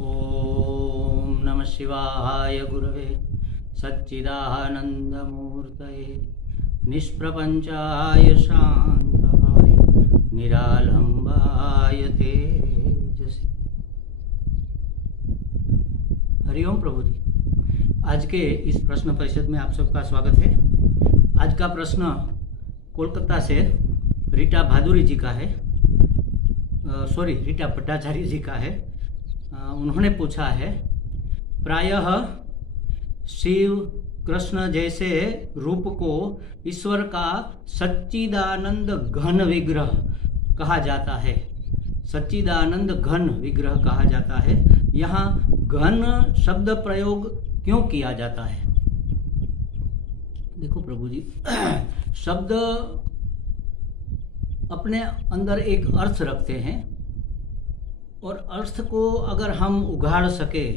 ओम नमः शिवाय गुरवे सच्चिदानंदमूर्तये निष्प्रपंचाय शांताय निरालंबाय तेजसे। हरिओम प्रभु जी। आज के इस प्रश्न परिषद में आप सबका स्वागत है। आज का प्रश्न कोलकाता से रीटा भादुरी जी का है, रीटा भट्टाचार्य जी का है। उन्होंने पूछा है, प्रायः शिव कृष्ण जैसे रूप को ईश्वर का सच्चिदानंद घन विग्रह कहा जाता है। सच्चिदानंद घन विग्रह कहा जाता है, यहाँ घन शब्द प्रयोग क्यों किया जाता है? देखो प्रभु जी, शब्द अपने अंदर एक अर्थ रखते हैं और अर्थ को अगर हम उगाड़ सके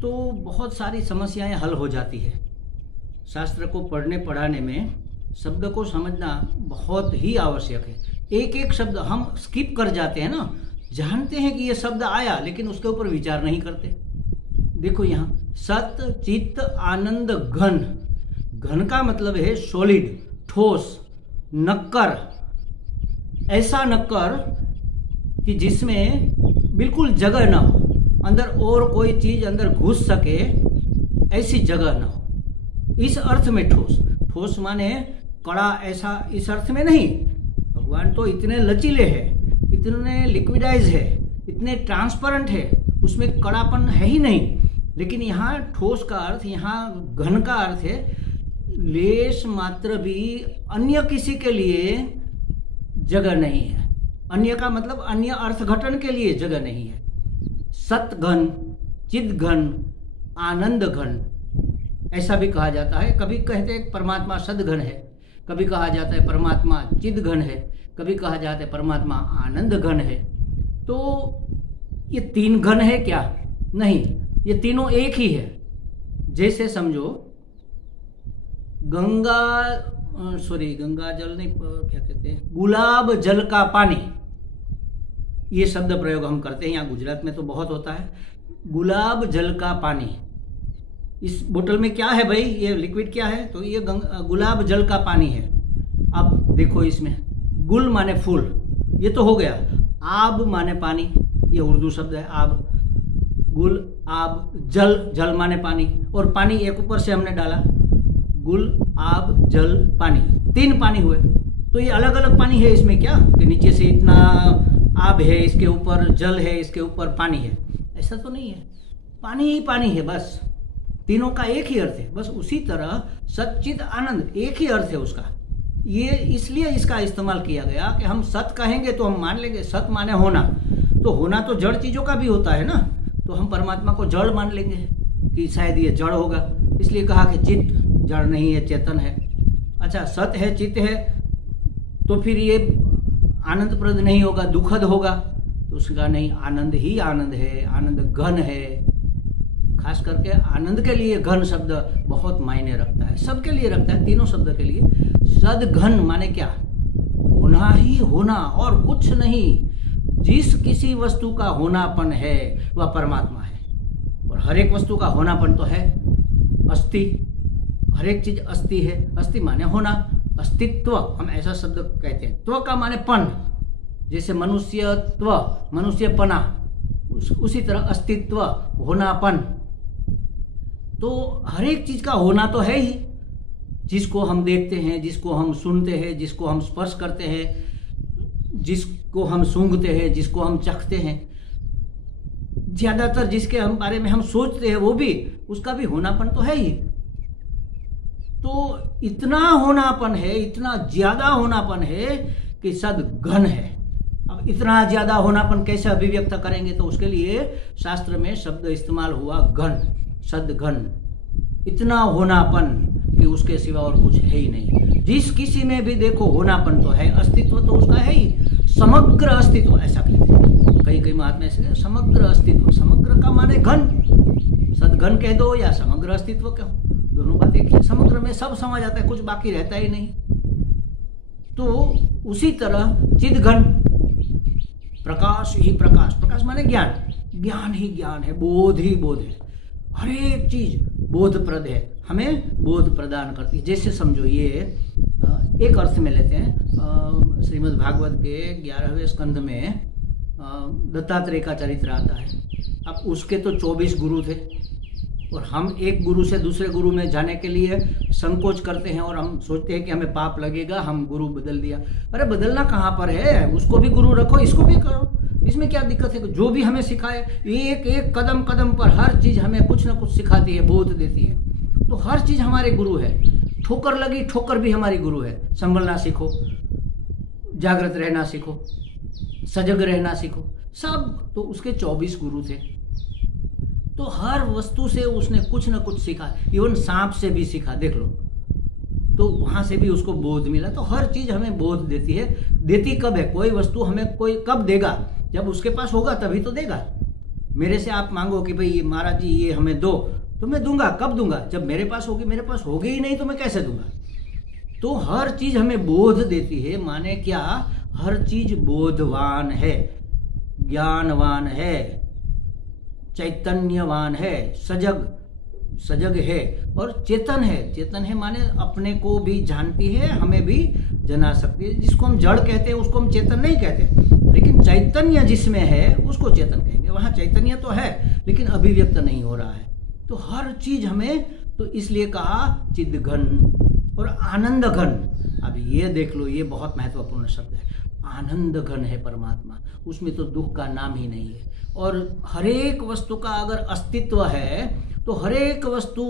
तो बहुत सारी समस्याएं हल हो जाती है। शास्त्र को पढ़ने पढ़ाने में शब्द को समझना बहुत ही आवश्यक है। एक एक शब्द हम स्किप कर जाते हैं ना, जानते हैं कि ये शब्द आया लेकिन उसके ऊपर विचार नहीं करते। देखो यहाँ सत चित्त आनंद घन, घन का मतलब है सॉलिड, ठोस, नक्कर, ऐसा नक्कर कि जिसमें बिल्कुल जगह ना हो, अंदर और कोई चीज अंदर घुस सके ऐसी जगह ना हो। इस अर्थ में ठोस, ठोस माने कड़ा, ऐसा इस अर्थ में नहीं। भगवान तो इतने लचीले हैं, इतने लिक्विडाइज है, इतने ट्रांसपेरेंट है, उसमें कड़ापन है ही नहीं। लेकिन यहाँ ठोस का अर्थ, यहाँ घन का अर्थ है लेश मात्र भी अन्य किसी के लिए जगह नहीं है। अन्य का मतलब अन्य अर्थ घटन के लिए जगह नहीं है। सत घन, चिद घन, आनंद घन ऐसा भी कहा जाता है। कभी कहते हैं परमात्मा सदघन है, कभी कहा जाता है परमात्मा चिद घन है, कभी कहा जाता है परमात्मा आनंद घन है। तो ये तीन घन है क्या? नहीं, ये तीनों एक ही है। जैसे समझो गंगा जल नहीं, क्या कहते हैं, गुलाब जल का पानी, ये शब्द प्रयोग हम करते हैं। यहाँ गुजरात में तो बहुत होता है। गुलाब जल का पानी, इस बोतल में क्या है भाई, ये लिक्विड क्या है? तो ये गुलाब जल का पानी है। अब देखो इसमें गुल माने फूल, ये तो हो गया। आब माने पानी, ये उर्दू शब्द है आब, गुल आब, जल, जल माने पानी, और पानी एक ऊपर से हमने डाला, गुल आब जल पानी, तीन पानी हुए। तो ये अलग अलग पानी है इसमें क्या, कि नीचे से इतना आब है, इसके ऊपर जल है, इसके ऊपर पानी है, ऐसा तो नहीं है। पानी ही पानी है, बस तीनों का एक ही अर्थ है। बस उसी तरह सच्चिद आनंद एक ही अर्थ है उसका। ये इसलिए इसका इस्तेमाल किया गया कि हम सत कहेंगे तो हम मान लेंगे, सत माने होना, तो होना तो जड़ चीजों का भी होता है ना, तो हम परमात्मा को जड़ मान लेंगे कि शायद ये जड़ होगा, इसलिए कहा कि चित्त जड़ नहीं है, चेतन है। अच्छा, सत है, चित्त है, तो फिर ये आनंदप्रद नहीं होगा, दुखद होगा, तो उसका नहीं, आनंद ही आनंद है, आनंद घन है। खास करके आनंद के लिए घन शब्द बहुत मायने रखता है, सबके लिए रखता है, तीनों शब्द के लिए। सदघन माने क्या? होना ही होना और कुछ नहीं। जिस किसी वस्तु का होनापन है वह परमात्मा है, और हर एक वस्तु का होनापन तो है, अस्ति, हर एक चीज अस्ति है। अस्ति माने होना, अस्तित्व, हम ऐसा शब्द कहते हैं। त्व का माने पन, जैसे मनुष्यत्व, मनुष्यपना, उसी तरह अस्तित्व, होनापन। तो हर एक चीज का होना तो है ही, जिसको हम देखते हैं, जिसको हम सुनते हैं, जिसको हम स्पर्श करते हैं, जिसको हम सूंघते हैं, जिसको हम चखते हैं, ज्यादातर जिसके हम बारे में हम सोचते हैं वो भी, उसका भी होनापन तो है ही। तो इतना होनापन है, इतना ज्यादा होनापन है कि सदघन है। अब इतना ज्यादा होनापन कैसे अभिव्यक्त करेंगे? तो उसके लिए शास्त्र में शब्द इस्तेमाल हुआ घन, सदघन। इतना होनापन कि उसके सिवा और कुछ है ही नहीं। जिस किसी में भी देखो होनापन तो है, अस्तित्व तो उसका है ही, समग्र अस्तित्व ऐसा कहते हैं। कई महात्मा ऐसे, समग्र अस्तित्व, समग्र का माने घन, सदघन कह दो या समग्र अस्तित्व कहो, दोनों बात एक ही। समग्र में सब समा जाता है, कुछ बाकी रहता ही नहीं। तो उसी तरह चिदघन, प्रकाश ही प्रकाश, प्रकाश माने ज्ञान, ज्ञान ही ज्ञान है, बोध ही बोध है, हर एक चीज बोधप्रद है, हमें बोध प्रदान करती है। जैसे समझो ये एक अर्थ में लेते हैं, श्रीमद् भागवत के 11वें स्कंध में दत्तात्रेय का चरित्र आता है। अब उसके तो 24 गुरु थे और हम एक गुरु से दूसरे गुरु में जाने के लिए संकोच करते हैं और हम सोचते हैं कि हमें पाप लगेगा, हम गुरु बदल दिया। अरे बदलना कहाँ पर है, उसको भी गुरु रखो, इसको भी करो, इसमें क्या दिक्कत है। जो भी हमें सिखाए, एक एक कदम कदम पर हर चीज हमें कुछ ना कुछ सिखाती है, बोध देती है। तो हर चीज हमारे गुरु है। ठोकर लगी, ठोकर भी हमारी गुरु है। संभलना सीखो, जागृत रहना सीखो, सजग रहना सीखो, सब तो उसके 24 गुरु थे। तो हर वस्तु से उसने कुछ ना कुछ सीखा, इवन सांप से भी सीखा, देख लो, तो वहां से भी उसको बोध मिला। तो हर चीज हमें बोध देती है। देती कब है, कोई वस्तु हमें कोई कब देगा, जब उसके पास होगा तभी तो देगा। मेरे से आप मांगो कि भाई ये महाराज जी ये हमें दो, तो मैं दूंगा। कब दूंगा, जब मेरे पास होगी। मेरे पास होगी ही नहीं तो मैं कैसे दूंगा। तो हर चीज हमें बोध देती है, माने क्या, हर चीज बोधवान है, ज्ञानवान है, चैतन्यवान है, सजग है और चेतन है। चेतन है माने अपने को भी जानती है, हमें भी जना सकती है। जिसको हम जड़ कहते हैं उसको हम चेतन नहीं कहते, लेकिन चैतन्य जिसमें है उसको चेतन कहेंगे। वहां चैतन्य तो है लेकिन अभिव्यक्त नहीं हो रहा है। तो हर चीज हमें, तो इसलिए कहा चिद्घन और आनंद घन। अब ये देख लो, ये बहुत महत्वपूर्ण शब्द है। आनंद घन है परमात्मा, उसमें तो दुख का नाम ही नहीं है। और हरेक वस्तु का अगर अस्तित्व है तो हरेक वस्तु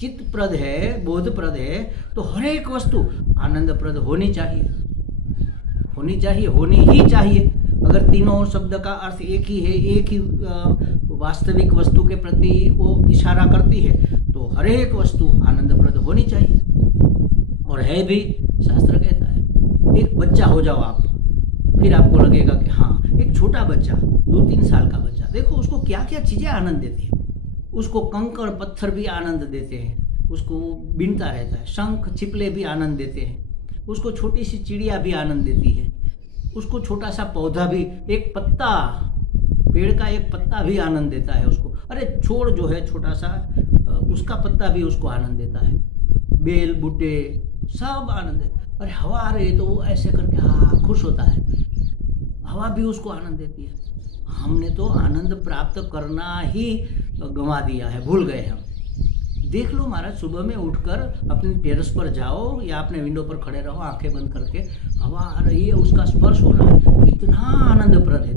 चित्तप्रद है, बोधप्रद है, तो हरेक वस्तु आनंदप्रद होनी चाहिए, होनी ही चाहिए। अगर तीनों शब्द का अर्थ एक ही है, एक ही वास्तविक वस्तु के प्रति वो इशारा करती है, तो हरेक वस्तु आनंदप्रद होनी चाहिए। और है भी, शास्त्र कहता है। एक बच्चा हो जाओ आप, फिर आपको लगेगा कि हाँ, एक छोटा बच्चा 2-3 साल का बच्चा, देखो उसको क्या क्या चीजें आनंद देती है। उसको कंकड़ पत्थर भी आनंद देते हैं, उसको बीनता रहता है। शंख छिपले भी आनंद देते हैं, उसको छोटी सी चिड़िया भी आनंद देती है, उसको छोटा सा पौधा भी, एक पत्ता, पेड़ का एक पत्ता भी आनंद देता है उसको। अरे छोड़ जो है छोटा सा, उसका पत्ता भी उसको आनंद देता है। बेल बूटे सब आनंद है। अरे हवा आ रही तो वो ऐसे करके हाँ खुश होता है, हवा भी उसको आनंद देती है। हमने तो आनंद प्राप्त करना ही गंवा दिया है, भूल गए हम। देख लो महाराज, सुबह में उठकर अपने टेरेस पर जाओ या अपने विंडो पर खड़े रहो, आंखें बंद करके, हवा आ रही है, उसका स्पर्श हो रहा है, कितना आनंदप्रद है।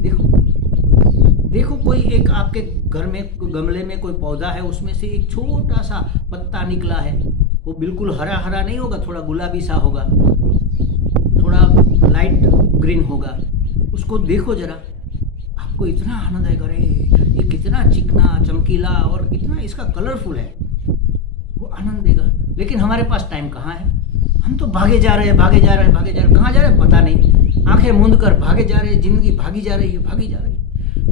देखो कोई एक आपके घर में गमले में कोई पौधा है, उसमें से एक छोटा सा पत्ता निकला है, वो बिल्कुल हरा हरा नहीं होगा, थोड़ा गुलाबी सा होगा, थोड़ा लाइट ग्रीन होगा। उसको देखो जरा, आपको इतना आनंद आएगा, अरे ये कितना चिकना चमकीला और कितना इसका कलरफुल है, वो आनंद देगा। लेकिन हमारे पास टाइम कहाँ है, हम तो भागे जा रहे हैं, कहाँ जा रहे हैं पता नहीं, आंखें मूंद कर भागे जा रहे हैं, जिंदगी भागी जा रही है।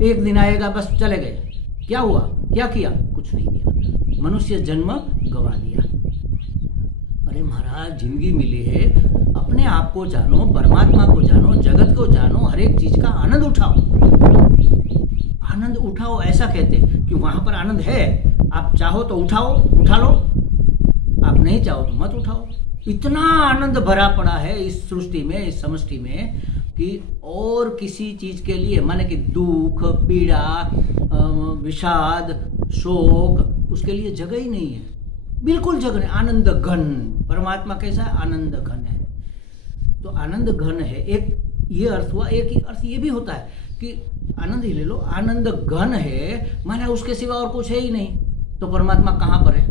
एक दिन आएगा, बस चले गए, क्या हुआ, क्या किया, कुछ नहीं किया, मनुष्य जन्म गवा दिया। अरे महाराज, जिंदगी मिली है, अपने आप को जानो, परमात्मा को जानो, जगत को जानो, हर एक चीज का आनंद उठाओ। ऐसा कहते कि वहां पर आनंद है, आप चाहो तो उठा लो, आप नहीं चाहो तो मत उठाओ। इतना आनंद भरा पड़ा है इस सृष्टि में, इस समष्टि में, कि और किसी चीज के लिए, माने कि दुख, पीड़ा, विषाद, शोक, उसके लिए जगह ही नहीं है, बिल्कुल जगह नहीं। आनंद घन परमात्मा कैसा है, आनंद घन है। तो आनंद घन है, एक ये अर्थ हुआ। एक ही अर्थ ये भी होता है कि आनंद ही ले लो, आनंद घन है माने उसके सिवा और कुछ है ही नहीं। तो परमात्मा कहाँ पर है,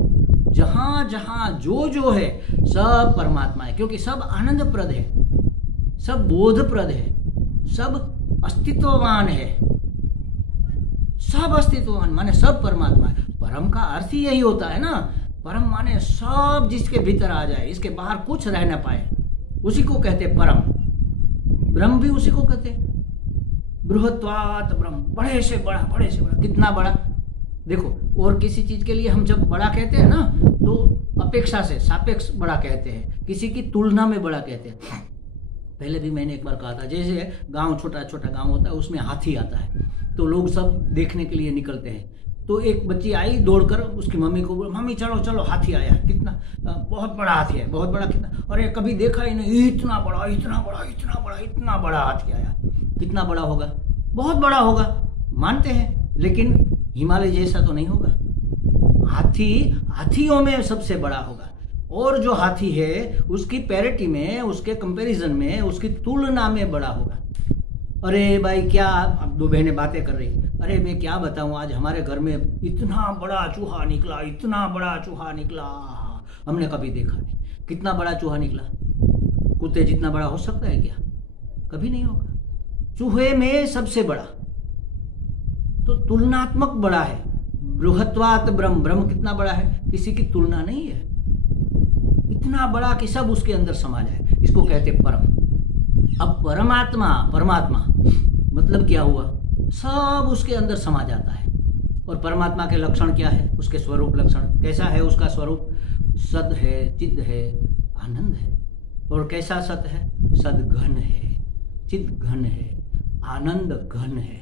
जहां जहां जो है सब परमात्मा है, क्योंकि सब आनंदप्रद है, सब बोधप्रद है, सब अस्तित्ववान है। सब अस्तित्ववान माने सब परमात्मा है। परम का अर्थ ही यही होता है ना, परम माने सब जिसके भीतर आ जाए, इसके बाहर कुछ रह ना पाए, उसी को कहते परम। ब्रह्म भी उसी को कहते, बृहत्वात् ब्रह्म, बड़े से बड़ा, कितना बड़ा। देखो, और किसी चीज के लिए हम जब बड़ा कहते हैं ना, तो अपेक्षा से सापेक्ष बड़ा कहते हैं, किसी की तुलना में बड़ा कहते हैं। पहले भी मैंने एक बार कहा था, जैसे गांव, छोटा छोटा गांव होता है, उसमें हाथी आता है तो लोग सब देखने के लिए निकलते हैं। तो एक बच्ची आई दौड़कर उसकी मम्मी को बोला, मम्मी चलो चलो हाथी आया है, कितना बहुत बड़ा हाथी है, बहुत बड़ा, कितना, अरे कभी देखा ही नहीं, इतना बड़ा इतना बड़ा इतना बड़ा इतना बड़ा हाथी आया। कितना बड़ा होगा? बहुत बड़ा होगा, मानते हैं, लेकिन हिमालय जैसा तो नहीं होगा। हाथियों में सबसे बड़ा होगा, और जो हाथी है उसकी पैरिटी में, उसके कंपैरिजन में, उसकी तुलना में बड़ा होगा। अरे भाई क्या, अब दो बहनें बातें कर रही, अरे मैं क्या बताऊं, आज हमारे घर में इतना बड़ा चूहा निकला, इतना बड़ा चूहा निकला, हमने कभी देखा नहीं। कितना बड़ा चूहा निकला? कुत्ते जितना बड़ा हो सकता है क्या? कभी नहीं होगा। चूहे में सबसे बड़ा तो तुलनात्मक बड़ा है। बृहत्वात् ब्रह्म, ब्रह्म कितना बड़ा है, किसी की तुलना नहीं है, इतना बड़ा कि सब उसके अंदर समा जाए, इसको कहते परम। अब परमात्मा, परमात्मा मतलब क्या हुआ? सब उसके अंदर समा जाता है। और परमात्मा के लक्षण क्या है? उसके स्वरूप लक्षण कैसा है? उसका स्वरूप सद है, चिद है, आनंद है। और कैसा सत है? सद घन है, चिद घन है, आनंद घन है।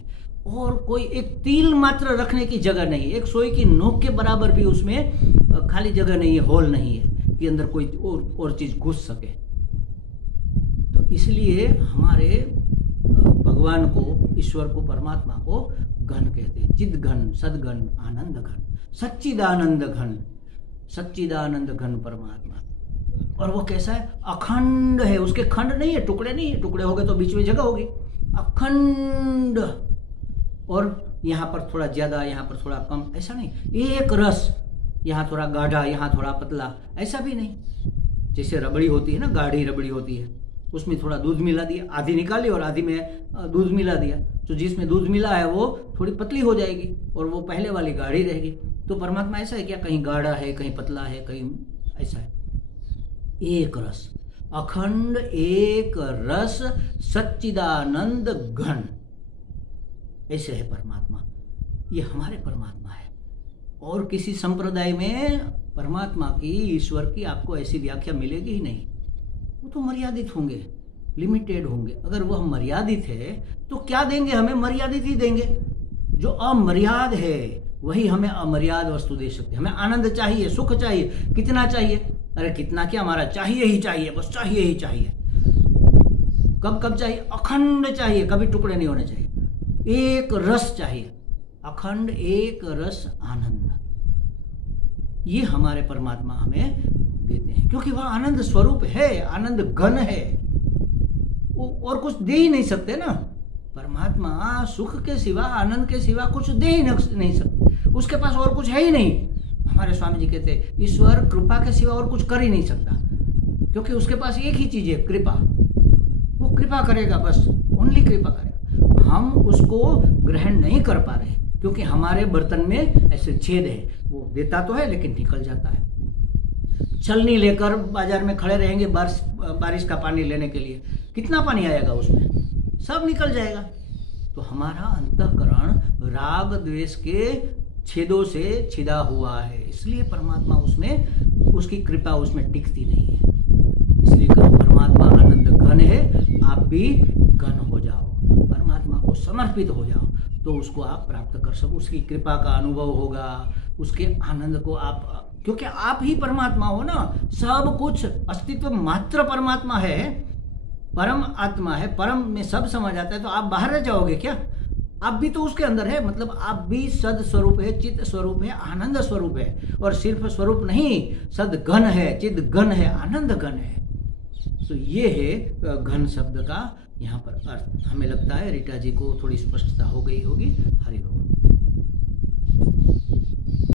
और कोई एक तिल मात्र रखने की जगह नहीं है, एक सोई की नोक के बराबर भी उसमें खाली जगह नहीं है, होल नहीं है कि अंदर कोई और चीज घुस सके। तो इसलिए हमारे भगवान को, ईश्वर को, परमात्मा को घन कहते हैं। चिद घन, सदघन, आनंद घन, सच्चिदानंद घन, सच्चिदानंद घन परमात्मा। और वो कैसा है? अखंड है, उसके खंड नहीं है, टुकड़े नहीं है, टुकड़े हो गए तो बीच में जगह होगी। अखंड, और यहाँ पर थोड़ा ज्यादा, यहाँ पर थोड़ा कम, ऐसा नहीं। एक रस, यहाँ थोड़ा गाढ़ा, यहाँ थोड़ा पतला, ऐसा भी नहीं। जैसे रबड़ी होती है ना, गाढ़ी रबड़ी होती है, उसमें थोड़ा दूध मिला दिया, आधी निकाली और आधी में दूध मिला दिया, तो जिसमें दूध मिला है वो थोड़ी पतली हो जाएगी और वो पहले वाली गाढ़ी रहेगी। तो परमात्मा ऐसा है क्या? कहीं गाढ़ा है, कहीं पतला है, कहीं ऐसा है। एक रस, अखंड एक रस, सच्चिदानंद घन, ऐसे है परमात्मा। ये हमारे परमात्मा है। और किसी संप्रदाय में परमात्मा की, ईश्वर की आपको ऐसी व्याख्या मिलेगी ही नहीं। वो तो मर्यादित होंगे, लिमिटेड होंगे। अगर वह मर्यादित है तो क्या देंगे हमें? मर्यादित ही देंगे। जो अमर्याद है वही हमें अमर्याद वस्तु दे सकते हैं। हमें आनंद चाहिए, सुख चाहिए, कितना चाहिए? अरे कितना क्या, हमारा चाहिए ही चाहिए, बस चाहिए ही चाहिए। कब कब चाहिए? अखंड चाहिए, कभी टुकड़े नहीं होने चाहिए। एक रस चाहिए, अखंड एक रस आनंद। ये हमारे परमात्मा हमें देते हैं, क्योंकि वह आनंद स्वरूप है, आनंद घन है। वो और कुछ दे ही नहीं सकते ना। परमात्मा सुख के सिवा, आनंद के सिवा कुछ दे ही नहीं सकते, उसके पास और कुछ है ही नहीं। हमारे स्वामी जी कहते ईश्वर कृपा के सिवा और कुछ कर ही नहीं सकता, क्योंकि उसके पास एक ही चीज है, कृपा। वो कृपा करेगा, बस ओनली कृपा करेगा। हम उसको ग्रहण नहीं कर पा रहे क्योंकि हमारे बर्तन में ऐसे छेद है। वो देता तो है लेकिन निकल जाता है। छलनी लेकर बाजार में खड़े रहेंगे बारिश का पानी लेने के लिए, कितना पानी आएगा उसमें? सब निकल जाएगा। तो हमारा अंतःकरण राग द्वेष के छेदों से छिदा हुआ है, इसलिए परमात्मा उसमें, उसकी कृपा उसमें टिकती नहीं है। इसलिए कहा परमात्मा आनंद घन है, आप भी घन हो जाओ, परमात्मा को समर्पित हो जाओ, तो उसको आप प्राप्त कर सको। उसकी कृपा का अनुभव होगा, उसके आनंद को आप, क्योंकि आप ही परमात्मा हो ना। सब कुछ अस्तित्व मात्र परमात्मा है, परम आत्मा है, परम में सब समझ आता है। तो आप बाहर रह जाओगे क्या? आप भी तो उसके अंदर है, मतलब आप भी सद स्वरूप है, चित्त स्वरूप है, आनंद स्वरूप है। और सिर्फ स्वरूप नहीं, सद घन है, चित्त घन है, आनंद घन है। तो ये है घन शब्द का यहाँ पर अर्थ। हमें लगता है रीटा जी को थोड़ी स्पष्टता हो गई होगी। हरि ओम।